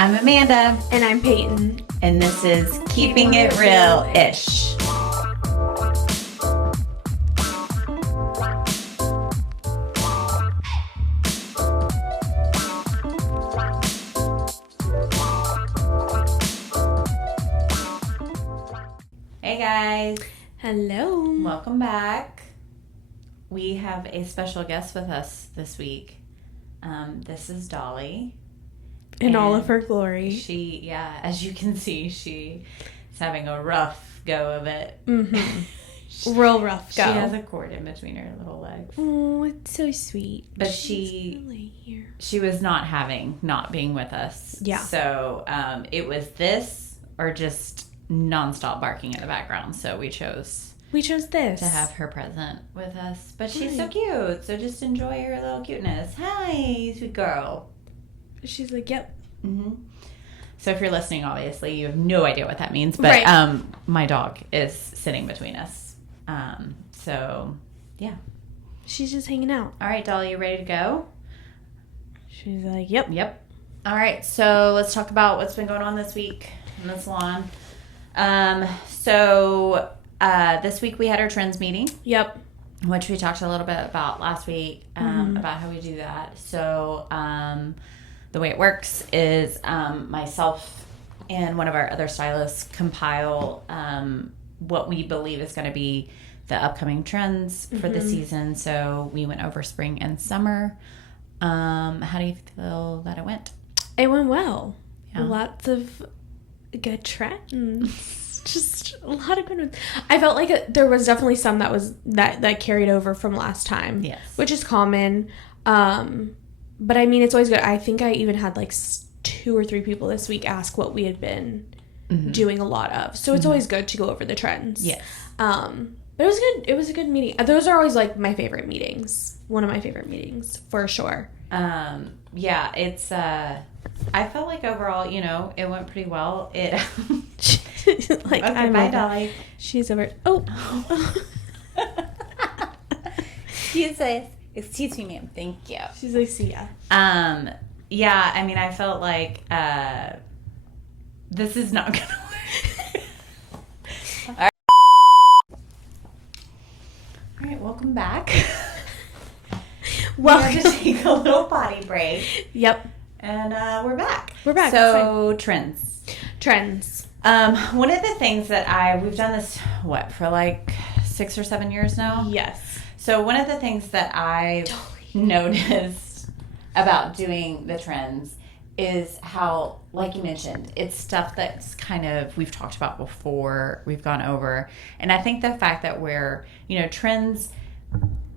I'm Amanda. And I'm Peyton. And this is Keeping It Real-ish. Hey guys. Hello. Welcome back. We have a special guest with us this week. This is Dolly. In all of her glory. She, as you can see, she's having a rough go of it. Mm-hmm. Real rough go. She has a cord in between her little legs. Oh, it's so sweet. But she was not being with us. Yeah. So it was this or just nonstop barking in the background. So we chose this to have her present with us. But she's so cute. So just enjoy her little cuteness. Hi, sweet girl. She's like, yep. Mm-hmm. So if you're listening, obviously, you have no idea what that means. But my dog is sitting between us. So, yeah. She's just hanging out. All right, Dolly, you ready to go? She's like, yep. Yep. All right, so let's talk about what's been going on this week in the salon. This week we had our trends meeting. Yep. Which we talked a little bit about last week, about how we do that. So, the way it works is myself and one of our other stylists compile what we believe is going to be the upcoming trends for the season. So we went over spring and summer. How do you feel that it went? It went well. Yeah. Lots of good trends. Just a lot of good ones. I felt like there was definitely some that carried over from last time. Yes. Which is common. But I mean, it's always good. I think I even had like 2 or 3 people this week ask what we had been doing a lot of. So it's always good to go over the trends. Yes. But it was good. It was a good meeting. Those are always like my favorite meetings. One of my favorite meetings for sure. Yeah, it's, I felt like overall, it went pretty well. It, like, okay, bye, Dolly. She's over. Oh. Excuse me, ma'am. Thank you. She's like, see ya. Yeah, I mean, I felt like this is not gonna work. All right, welcome back. Welcome. We had to take a little potty break. Yep. And we're back. We're back. So trends. One of the things that we've done this for like 6 or 7 years now. Yes. So one of the things that I've noticed about doing the trends is how, like you mentioned, it's stuff that's kind of, we've talked about before, we've gone over. And I think the fact that we're, trends,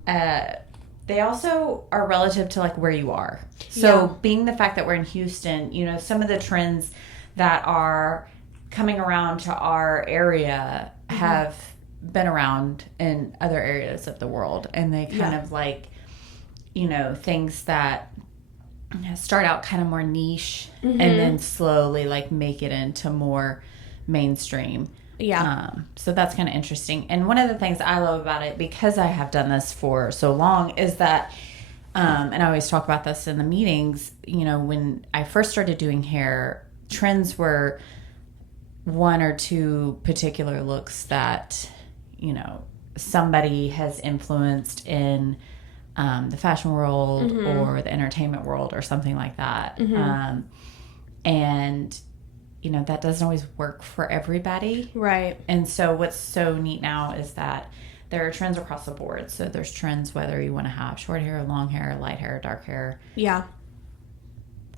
they also are relative to like where you are. So being the fact that we're in Houston, some of the trends that are coming around to our area have been around in other areas of the world, and they kind of like things that start out kind of more niche and then slowly like make it into more mainstream. So that's kind of interesting. And one of the things I love about it, because I have done this for so long, is that and I always talk about this in the meetings, when I first started doing hair, trends were 1 or 2 particular looks that somebody has influenced in the fashion world or the entertainment world or something like that. And, that doesn't always work for everybody. Right. And so what's so neat now is that there are trends across the board. So there's trends whether you want to have short hair, long hair, light hair, dark hair. Yeah.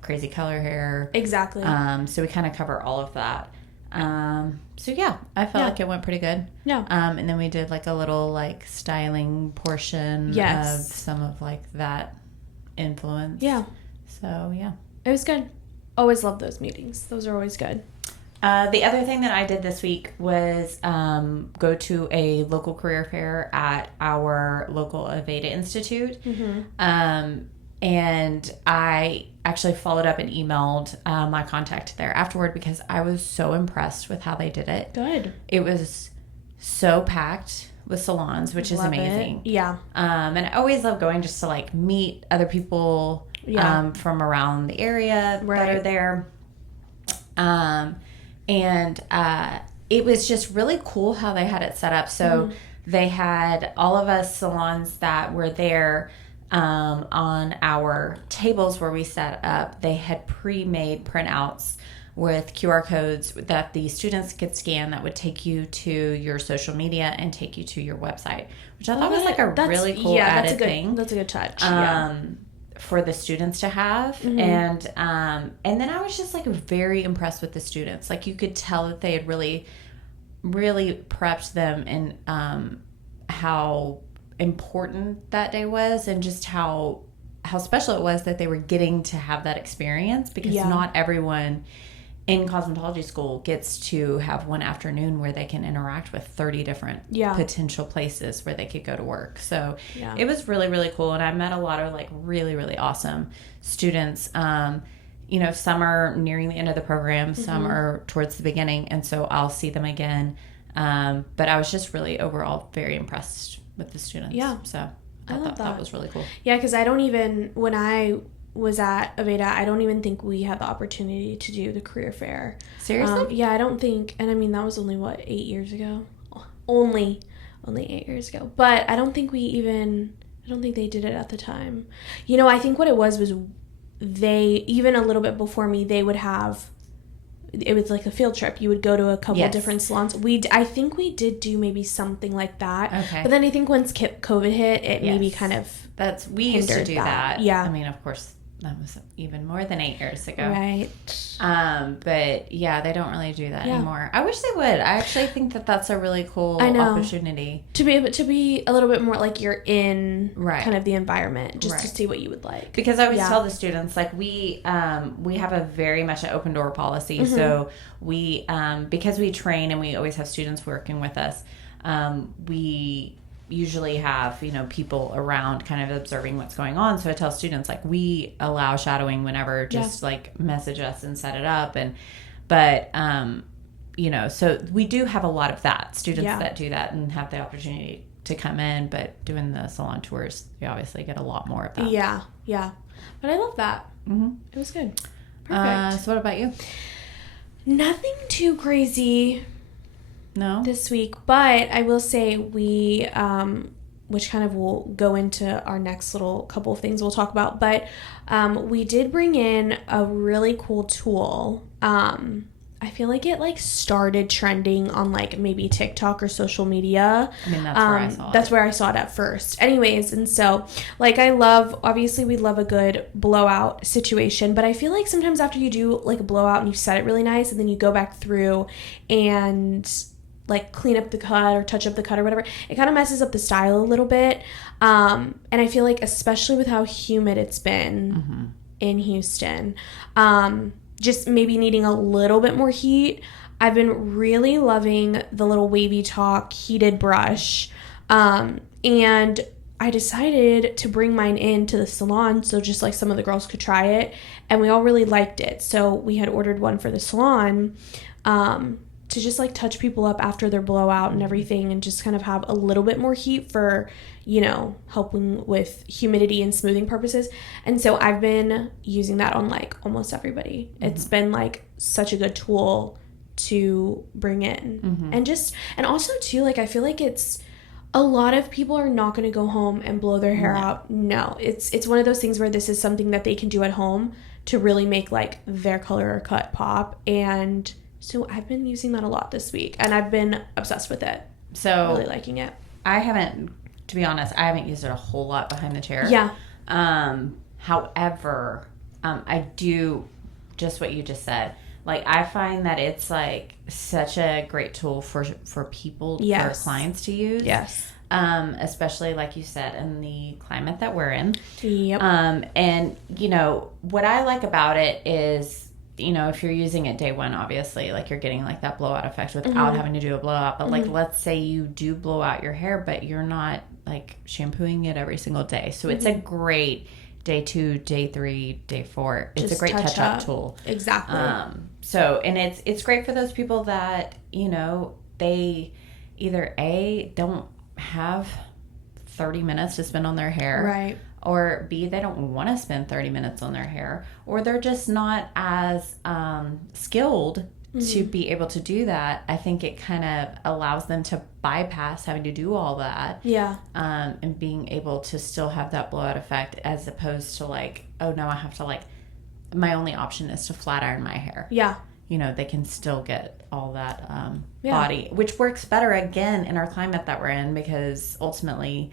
Crazy color hair. Exactly. So we kind of cover all of that. I felt like it went pretty good. Yeah. And then we did like a little like styling portion of some of like that influence. Yeah. So yeah. It was good. Always love those meetings. Those are always good. The other thing that I did this week was go to a local career fair at our local Aveda Institute. And I actually followed up and emailed my contact there afterward because I was so impressed with how they did it. Good. It was so packed with salons, which is amazing. Yeah. And I always love going just to like meet other people from around the area that are there. And it was just really cool how they had it set up. So they had all of us salons that were there on our tables where we set up. They had pre-made printouts with QR codes that the students could scan that would take you to your social media and take you to your website, which I thought was like a really cool added thing. That's a good touch. For the students to have. And then I was just like very impressed with the students. Like you could tell that they had really prepped them in how important that day was, and just how special it was that they were getting to have that experience, because not everyone in cosmetology school gets to have one afternoon where they can interact with 30 different potential places where they could go to work. So it was really, really cool. And I met a lot of like really, really awesome students. You know, some are nearing the end of the program, some are towards the beginning. And so I'll see them again. But I was just really overall very impressed with the students. Yeah. So I thought that was really cool. Yeah, because I don't even, when I was at Aveda, I don't even think we had the opportunity to do the career fair. Seriously? Yeah, I don't think, and I mean, that was only, 8 years ago? Only 8 years ago. But I don't think they did it at the time. You know, I think what it was they, even a little bit before me, they would have, it was like a field trip. You would go to a couple different salons. I think we did do maybe something like that. Okay. But then I think once COVID hit, it maybe kind of we used to do that. Yeah. I mean, of course, that was even more than 8 years ago. Right. But yeah, they don't really do that anymore. I wish they would. I actually think that that's a really cool opportunity. To be a little bit more like you're in kind of the environment, just to see what you would like. Because I always tell the students, like we have a very much an open door policy. So we, because we train and we always have students working with us, we usually have, you know, people around kind of observing what's going on. So I tell students, like, we allow shadowing whenever, just like message us and set it up. But you know, so we do have a lot of that, students that do that and have the opportunity to come in, but doing the salon tours, you obviously get a lot more of that. Yeah. But I love that. It was good. Perfect. So what about you? Nothing too crazy. No. This week, but I will say we, which kind of will go into our next little couple of things we'll talk about, but we did bring in a really cool tool. I feel like it like started trending on like maybe TikTok or social media. I mean, that's where I saw it. That's where I saw it at first. Anyways, and so like obviously we love a good blowout situation, but I feel like sometimes after you do like a blowout and you set it really nice and then you go back through and like clean up the cut or touch up the cut or whatever, it kind of messes up the style a little bit. And I feel like especially with how humid it's been in Houston, just maybe needing a little bit more heat. I've been really loving the little Wavy Talk heated brush. And I decided to bring mine into the salon so just like some of the girls could try it. And we all really liked it. So we had ordered one for the salon to just like touch people up after their blowout and everything, and just kind of have a little bit more heat for, you know, helping with humidity and smoothing purposes. And so I've been using that on like almost everybody. It's been like such a good tool to bring in. And also too, like I feel like it's a lot of people are not going to go home and blow their hair out. No, it's one of those things where this is something that they can do at home to really make like their color or cut pop. And so I've been using that a lot this week, and I've been obsessed with it. So really liking it. To be honest, I haven't used it a whole lot behind the chair. Yeah. However, I do just what you just said. Like, I find that it's like such a great tool for people, for clients to use. Yes. Especially like you said, in the climate that we're in. Yep. And you know, what I like about it is, you know, if you're using it day one, obviously, like you're getting like that blowout effect without having to do a blowout. But like, let's say you do blow out your hair, but you're not like shampooing it every single day. So it's a great day 2, day 3, day 4. It's a great touch up tool. Exactly. So, and it's great for those people that, you know, they either don't have 30 minutes to spend on their hair. Right. or B, they don't want to spend 30 minutes on their hair, or they're just not as skilled to be able to do that. I think it kind of allows them to bypass having to do all that. Yeah. And being able to still have that blowout effect, as opposed to like, oh no, I have to like, my only option is to flat iron my hair. Yeah. You know, they can still get all that body, which works better again in our climate that we're in, because ultimately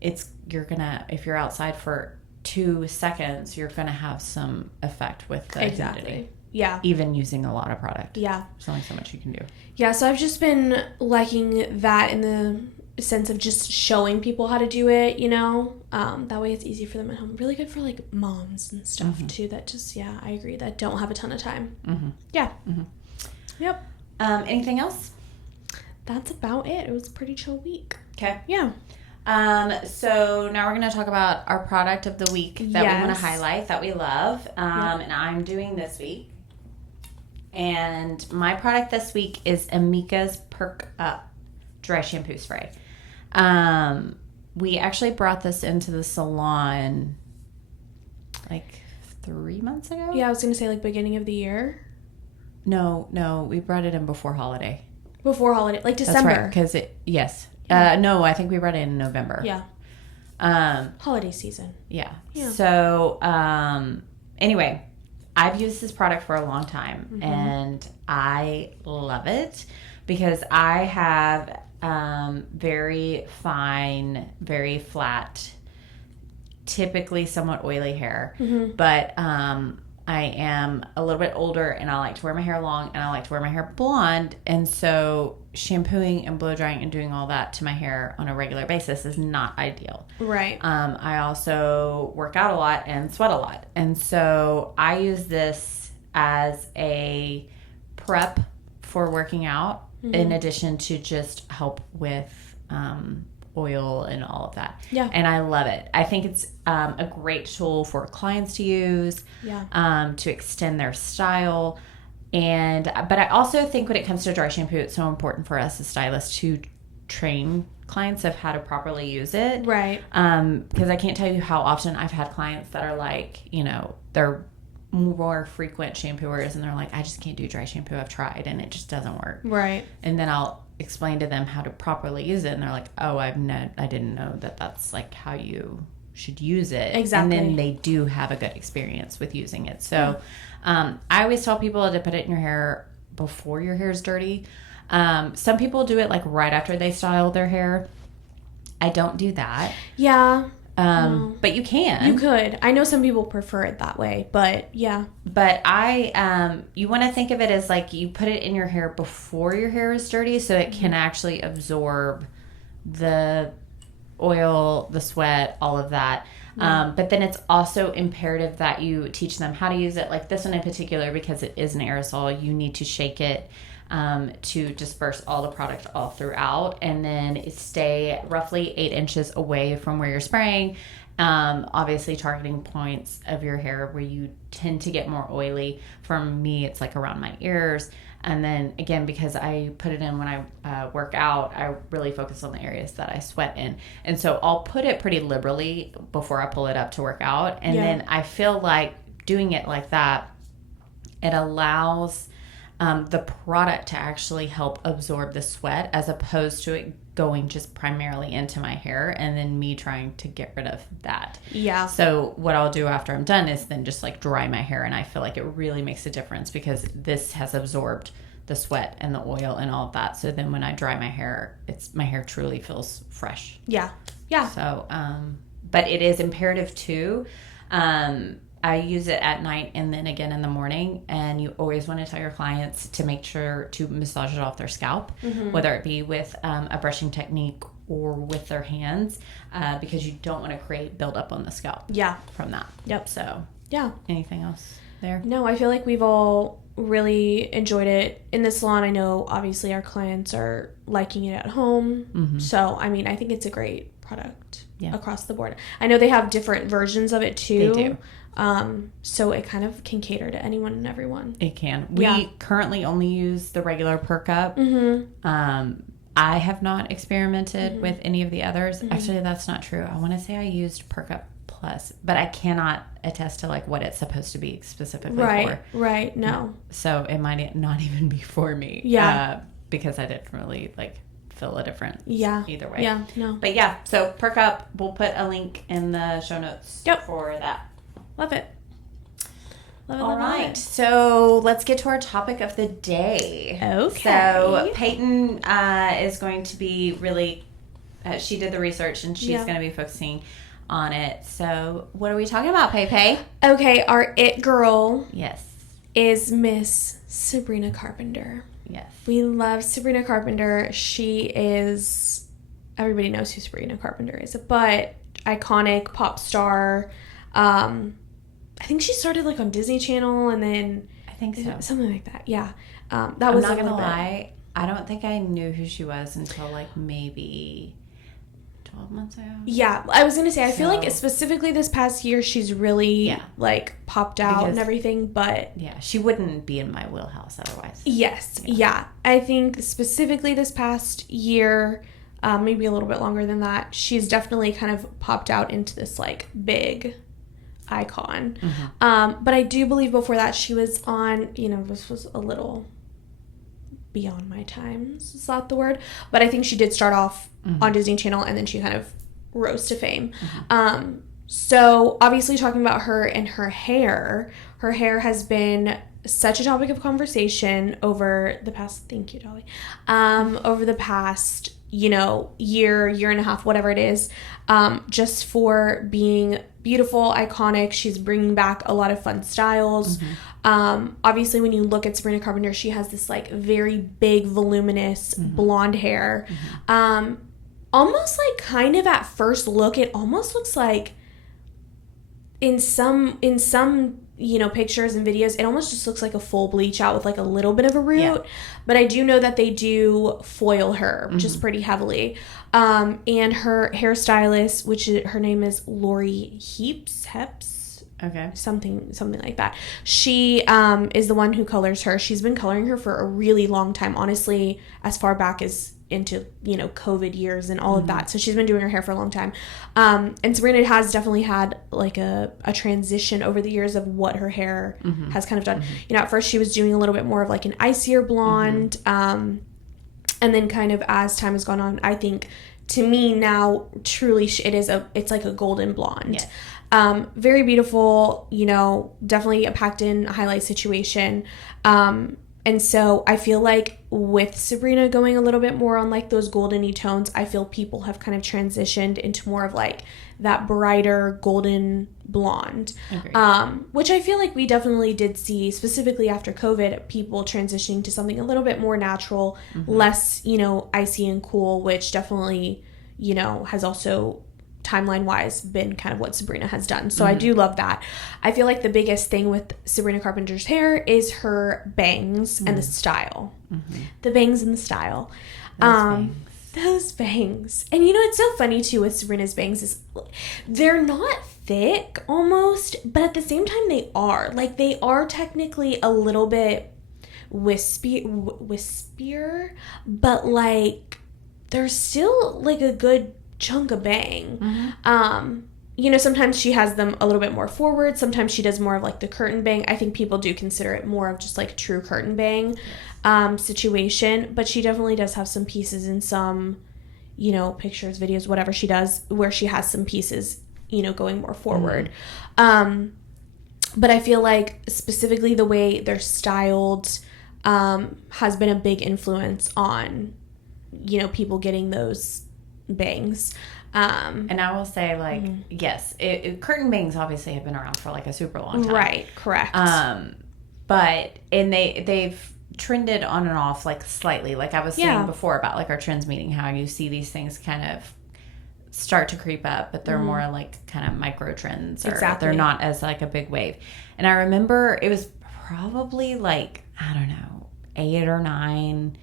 if you're outside for 2 seconds, you're gonna have some effect with the humidity. Yeah. Even using a lot of product. Yeah. There's only so much you can do. Yeah, so I've just been liking that in the sense of just showing people how to do it, you know? That way it's easy for them at home. Really good for, like, moms and stuff, too, that just, I agree, that don't have a ton of time. Yeah. Yep. Anything else? That's about it. It was a pretty chill week. Okay. Yeah. So now we're going to talk about our product of the week that we want to highlight, that we love. And I'm doing this week. And my product this week is Amika's Perk Up Dry Shampoo Spray. We actually brought this into the salon like 3 months ago. Yeah, I was going to say like beginning of the year. No, we brought it in before holiday. Before holiday, like December. That's right, because no, I think we brought it in November. Yeah. Holiday season. Yeah. So, anyway, I've used this product for a long time, and I love it because I have very fine, very flat, typically somewhat oily hair, but I am a little bit older, and I like to wear my hair long, and I like to wear my hair blonde, and so shampooing and blow drying and doing all that to my hair on a regular basis is not ideal. Right. I also work out a lot and sweat a lot, and so I use this as a prep for working out, in addition to just help with oil and all of that. Yeah. And I love it. I think it's a great tool for clients to use, to extend their style. But I also think when it comes to dry shampoo, it's so important for us as stylists to train clients of how to properly use it. Right. Because I can't tell you how often I've had clients that are like, you know, they're more frequent shampooers, and they're like, I just can't do dry shampoo. I've tried and it just doesn't work. Right. And then I'll explain to them how to properly use it, and they're like, oh, I didn't know that's like how you should use it. Exactly. And then they do have a good experience with using it. So I always tell people to put it in your hair before your hair's dirty. Some people do it like right after they style their hair. I don't do that. Yeah. But you can. You could. I know some people prefer it that way, but yeah. But you want to think of it as like you put it in your hair before your hair is dirty, so it can actually absorb the oil, the sweat, all of that. But then it's also imperative that you teach them how to use it. Like this one in particular, because it is an aerosol, you need to shake it to disperse all the product all throughout, and then stay roughly 8 inches away from where you're spraying. Obviously targeting points of your hair where you tend to get more oily. For me, it's like around my ears. And then again, because I put it in when I work out, I really focus on the areas that I sweat in. And so I'll put it pretty liberally before I pull it up to work out. And then I feel like doing it like that, it allows the product to actually help absorb the sweat, as opposed to it going just primarily into my hair and then me trying to get rid of that. Yeah. So what I'll do after I'm done is then just like dry my hair, and I feel like it really makes a difference because this has absorbed the sweat and the oil and all of that. So then when I dry my hair, my hair truly feels fresh. Yeah. Yeah. So, but it is imperative too. I use it at night and then again in the morning, and you always want to tell your clients to make sure to massage it off their scalp, whether it be with a brushing technique or with their hands, because you don't want to create buildup on the scalp. Yeah. From that. Yep. So. Yeah. Anything else there? No, I feel like we've all really enjoyed it in the salon. I know obviously our clients are liking it at home. So, I mean, I think it's a great product across the board. I know they have different versions of it too. They do. So it kind of can cater to anyone and everyone. It can. We currently only use the regular Perk Up. I have not experimented with any of the others. Actually, that's not true. I want to say I used Perk Up plus, but I cannot attest to like what it's supposed to be specifically for. Right. No. So it might not even be for me. Yeah. Because I didn't really like feel a difference. Yeah. Either way. Yeah. No. But yeah, so Perk Up. We'll put a link in the show notes for that. Love it. All right. So let's get to our topic of the day. Okay. So Peyton is going to be really, she did the research and she's going to be focusing on it. So what are we talking about, Pei? Okay. Our it girl. Yes. Is Miss Sabrina Carpenter. Yes. We love Sabrina Carpenter. She is, everybody knows who Sabrina Carpenter is, but iconic pop star. I think she started like on Disney Channel and then I think so. Something like that. Yeah. I'm not going to lie. I don't think I knew who she was until like maybe 12 months ago. Yeah. I was going to say, I feel like specifically this past year, she's really like popped out and everything, but yeah, she wouldn't be in my wheelhouse otherwise. Yes. Yeah. I think specifically this past year, maybe a little bit longer than that, she's definitely kind of popped out into this like big icon. Mm-hmm. But I do believe before that she was on, this was a little beyond my times, is that the word? But I think she did start off on Disney Channel and then she kind of rose to fame. So obviously talking about her and her hair has been such a topic of conversation over the past, thank you, Dolly, over the past, year and a half, whatever it is, just for being beautiful, iconic. She's bringing back a lot of fun styles. Obviously, when you look at Sabrina Carpenter, she has this like very big, voluminous blonde hair. Almost like kind of at first look, it almost looks like in some pictures and videos, it almost just looks like a full bleach out with like a little bit of a root. Yeah. But I do know that they do foil her just pretty heavily. And her hairstylist, her name is Lori Heps. Okay. Something like that. She is the one who colors her. She's been coloring her for a really long time, honestly, as far back as into COVID years and all of that. So she's been doing her hair for a long time. And Sabrina has definitely had like a transition over the years of what her hair has kind of done. At first she was doing a little bit more of like an icier blonde. And then kind of as time has gone on, I think to me now truly it's like a golden blonde. Yeah. Very beautiful, definitely a packed in highlight situation. And so I feel like with Sabrina going a little bit more on like those goldeny tones, I feel people have kind of transitioned into more of like that brighter golden blonde. Which I feel like we definitely did see specifically after COVID, people transitioning to something a little bit more natural, less, icy and cool, which definitely, has also timeline-wise been kind of what Sabrina has done. So I do love that. I feel like the biggest thing with Sabrina Carpenter's hair is her bangs and the style. The bangs and the style. Those bangs. And it's so funny too with Sabrina's bangs is they're not thick almost, but at the same time they are. Like they are technically a little bit wispier, but like they're still like a good chunk of bang. Sometimes she has them a little bit more forward. Sometimes she does more of like the curtain bang. I think people do consider it more of just like true curtain bang situation. But she definitely does have some pieces in some, pictures, videos, whatever she does, where she has some pieces, going more forward. But I feel like specifically the way they're styled has been a big influence on, people getting those bangs. And I will say, like, yes, curtain bangs obviously have been around for like a super long time. Right, correct. And they've trended on and off like slightly, like I was saying before about like our trends meeting, how you see these things kind of start to creep up, but they're more like kind of micro trends, or they're not as like a big wave. And I remember it was probably like, I don't know, 8 or 9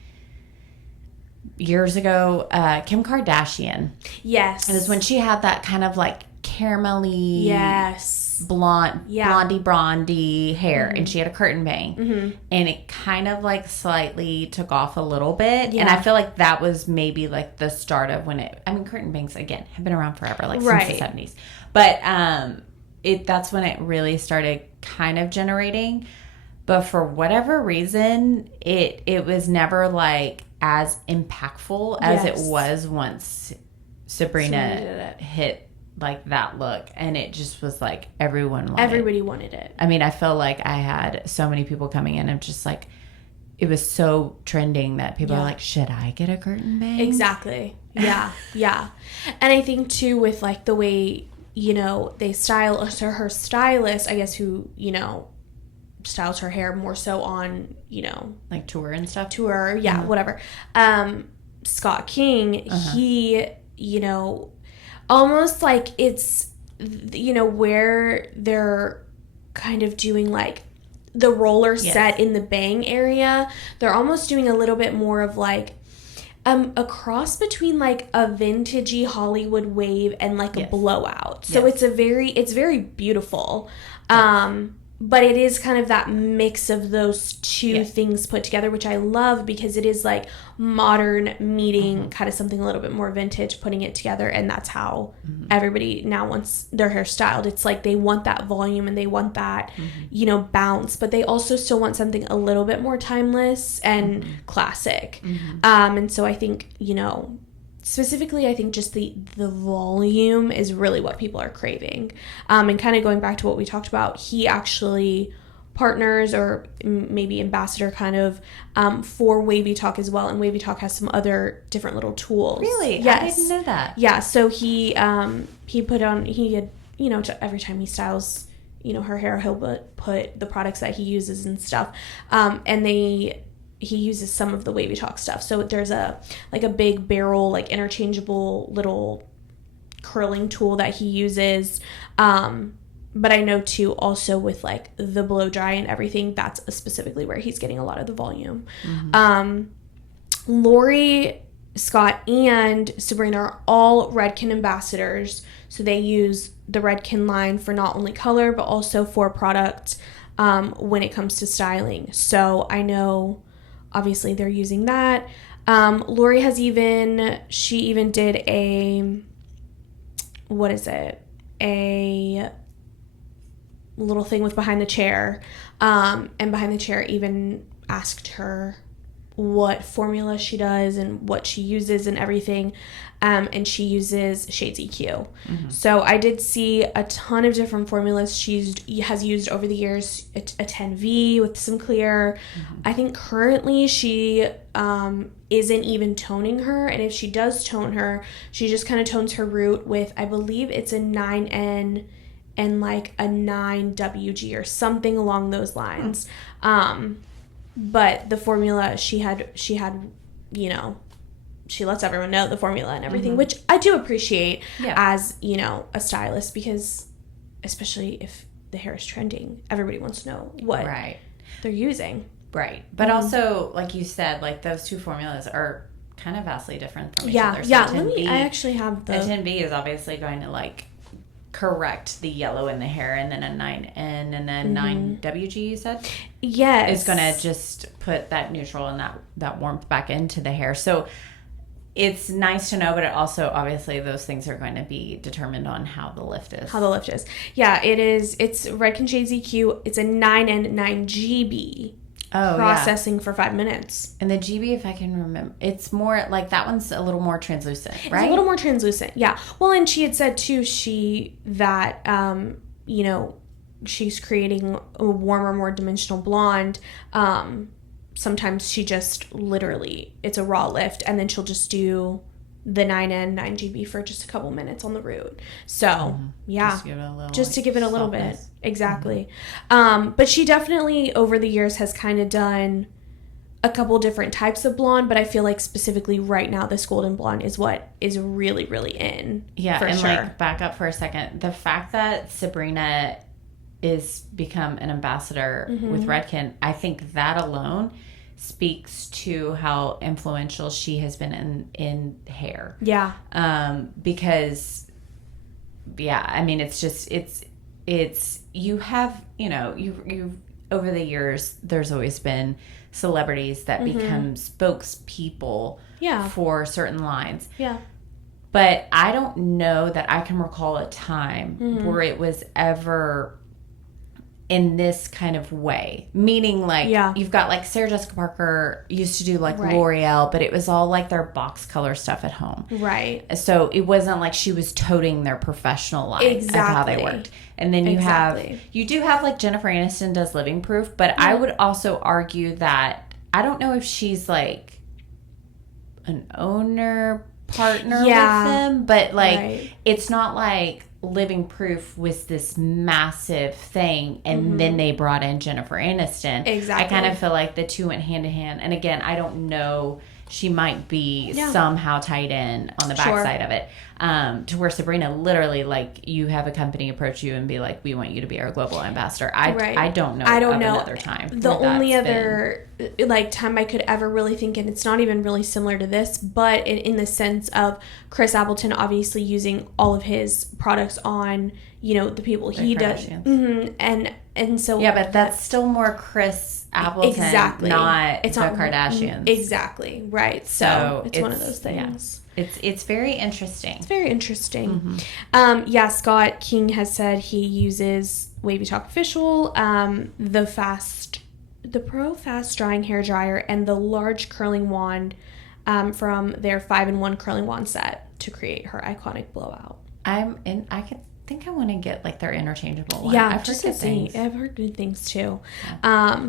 years ago, Kim Kardashian. Yes. It was when she had that kind of like caramelly, yes, blondie hair, and she had a curtain bang, and it kind of like slightly took off a little bit, and I feel like that was maybe like the start of when curtain bangs again have been around forever, like since the 70s, but that's when it really started kind of generating. But for whatever reason, it was never like as impactful as it was once Sabrina hit like that look, and it just was like everybody wanted it. I mean, I feel like I had so many people coming in and just like it was so trending that people are like, should I get a curtain bang? Exactly. Yeah. And I think too with like the way, you know, they style, so her stylist, I guess, who, you know, styles her hair more so on, you know, like tour and stuff, whatever, Scott King, he, you know, almost like it's, you know, where they're kind of doing like the roller set in the bang area, they're almost doing a little bit more of like a cross between like a vintagey Hollywood wave and like a blowout. So it's very beautiful. But it is kind of that mix of those two things put together, which I love because it is like modern meeting kind of something a little bit more vintage, putting it together. And that's how everybody now wants their hair styled. It's like they want that volume and they want that, you know, bounce, but they also still want something a little bit more timeless and classic. And so I think, you know, specifically, I think just the volume is really what people are craving. And kind of going back to what we talked about, he actually partners or maybe ambassador kind of for Wavy Talk as well. And Wavy Talk has some other different little tools. Really? Yes. I didn't know that. Yeah. So he had, you know, every time he styles, you know, her hair, he'll put the products that he uses and stuff. And he uses some of the Wavy Talk stuff. So there's a big barrel, like interchangeable little curling tool that he uses. But I know too, also with like the blow dry and everything, that's specifically where he's getting a lot of the volume. Lori, Scott, and Sabrina are all Redken ambassadors. So they use the Redken line for not only color, but also for product when it comes to styling. So I know obviously they're using that. Lori has even did a little thing with Behind the Chair. And Behind the Chair even asked her what formula she does and what she uses and everything. And she uses Shades EQ. So I did see a ton of different formulas she has used over the years. A 10V with some clear. I think currently she isn't even toning her. And if she does tone her, she just kind of tones her root with, I believe it's a 9N and like a 9WG or something along those lines. But the formula she had, you know, she lets everyone know the formula and everything, which I do appreciate as, you know, a stylist, because especially if the hair is trending, everybody wants to know what they're using. Right. But also, like you said, like those two formulas are kind of vastly different from each other. So Yeah. I actually have the 10B is obviously going to like correct the yellow in the hair, and then a 9N and then 9WG, you said? Yes. It's going to just put that neutral and that warmth back into the hair. So it's nice to know, but it also, obviously, those things are going to be determined on how the lift is. Yeah, it is. It's Redken Shades EQ. It's a 9N 9GB. Processing for 5 minutes. And the GB, if I can remember, it's more like that one's a little more translucent, right? It's a little more translucent, yeah. Well, and she had said too, that you know, she's creating a warmer, more dimensional blonde. Sometimes she just literally, it's a raw lift, and then she'll just do the 9N 9GB for just a couple minutes on the root. So just to give it a little bit. Exactly. But she definitely over the years has kind of done a couple different types of blonde, but I feel like specifically right now this golden blonde is what is really, really in. Yeah, for and sure. Like back up for a second. The fact that Sabrina is become an ambassador with Redken, I think that alone speaks to how influential she has been in hair. Yeah. Because yeah, I mean, it's just, it's, you have, you know, you over the years, there's always been celebrities that become spokespeople for certain lines. Yeah. But I don't know that I can recall a time where it was ever in this kind of way. Meaning, like, you've got, like, Sarah Jessica Parker used to do, like, L'Oreal, but it was all, like, their box color stuff at home. Right. So it wasn't like she was toting their professional line of how they worked. And then you do have, like, Jennifer Aniston does Living Proof, but I would also argue that, I don't know if she's, like, an owner partner with them, but, like, it's not like Living Proof was this massive thing and then they brought in Jennifer Aniston. Exactly. I kind of feel like the two went hand in hand. And again, I don't know, she might be somehow tied in on the backside of it. To where Sabrina literally, like, you have a company approach you and be like, we want you to be our global ambassador. I don't know another time. The only other like time I could ever really think, and it's not even really similar to this, but in the sense of Chris Appleton obviously using all of his products on, you know, the people he does. And so but that's still more Chris Appleton, not the Kardashians. Exactly, right. So it's one of those things. It's very interesting. It's very interesting. Scott King has said he uses Wavy Talk Official, the Pro Fast Drying Hair Dryer, and the large curling wand from their 5-in-1 curling wand set to create her iconic blowout. I think I want to get, like, their interchangeable one. Yeah, I've heard good things too. Yeah.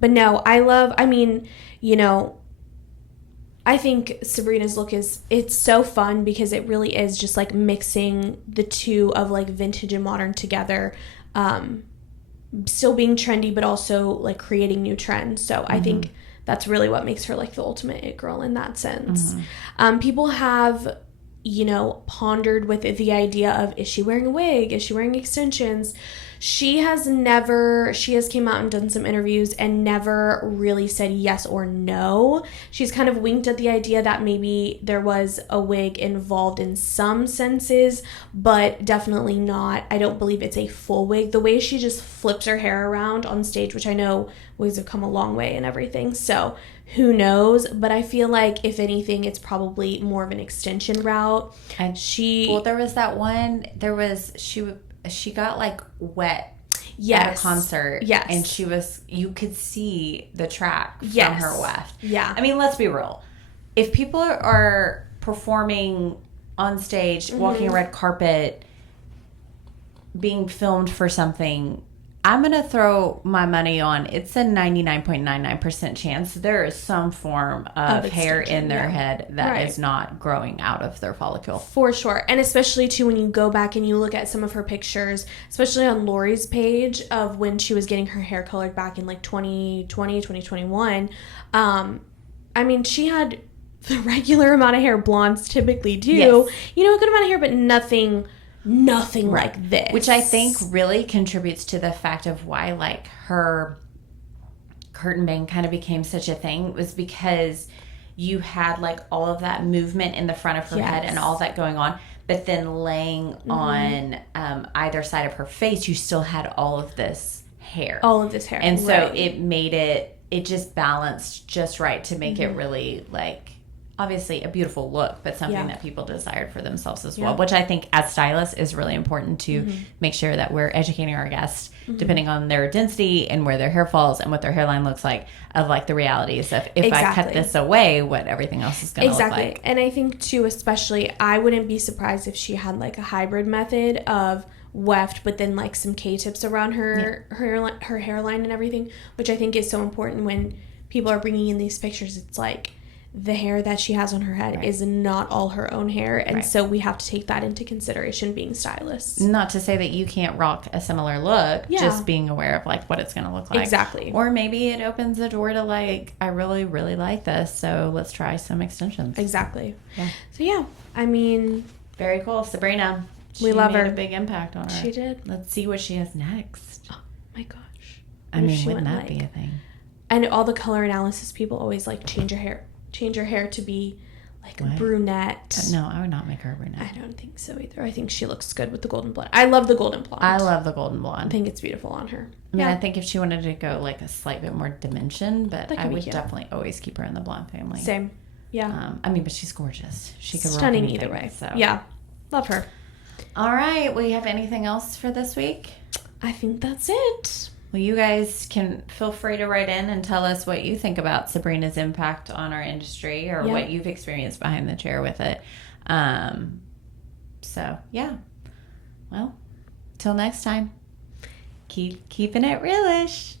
But no, I mean, you know, I think Sabrina's look it's so fun because it really is just, like, mixing the two of, like, vintage and modern together, still being trendy, but also, like, creating new trends. So I think that's really what makes her, like, the ultimate it girl in that sense. People have, you know, pondered with the idea of, is she wearing a wig? Is she wearing extensions? She has came out and done some interviews and never really said yes or no. She's kind of winked at the idea that maybe there was a wig involved in some senses, but definitely not. I don't believe it's a full wig. The way she just flips her hair around on stage, which I know wigs have come a long way and everything, so who knows? But I feel like, if anything, it's probably more of an extension route. And there was that one, she got, like, wet at a concert. Yes. And you could see the track from her weft. Yeah. I mean, let's be real. If people are performing on stage, walking a red carpet, being filmed for something, I'm going to throw my money on, it's a 99.99% chance there is some form of hair in their head that is not growing out of their follicle. For sure. And especially, too, when you go back and you look at some of her pictures, especially on Lori's page of when she was getting her hair colored back in, like, 2020, 2021. I mean, she had the regular amount of hair blondes typically do. Yes. You know, a good amount of hair, but nothing like this. Which I think really contributes to the fact of why, like, her curtain bang kind of became such a thing, was because you had, like, all of that movement in the front of her head and all that going on, but then laying on either side of her face, you still had all of this hair. And so it made it just balanced just right to make it really, like, obviously a beautiful look, but something that people desired for themselves as well, which I think as stylists is really important to make sure that we're educating our guests depending on their density and where their hair falls and what their hairline looks like, of, like, the realities of, if I cut this away, what everything else is going to look like. And I think, too, especially, I wouldn't be surprised if she had, like, a hybrid method of weft, but then, like, some K-tips around her hairline and everything, which I think is so important when people are bringing in these pictures. It's like, the hair that she has on her head is not all her own hair, and so we have to take that into consideration being stylists. Not to say that you can't rock a similar look, just being aware of, like, what it's going to look like. Exactly. Or maybe it opens the door to, like, I really, really like this, so let's try some extensions. Exactly. Yeah. So, I mean... Very cool. Sabrina. We love her. She made a big impact on her. She did. Let's see what she has next. Oh, my gosh. I mean, wouldn't that be a thing? And all the color analysis people always, like, change your hair to be, like a brunette. No, I would not make her a brunette. I don't think so either. I think she looks good with the golden blonde. I love the golden blonde. I love the golden blonde. I think it's beautiful on her. I mean, I think if she wanted to go like a slight bit more dimension, but I would cute. Definitely always keep her in the blonde family. Same. Yeah. I mean, but she's gorgeous. She could stunning rock anything, either way. So. Yeah. Love her. All right. Well, you have anything else for this week? I think that's it. Well, you guys can feel free to write in and tell us what you think about Sabrina's impact on our industry or what you've experienced behind the chair with it. So, yeah. Well, till next time, keep keeping it realish.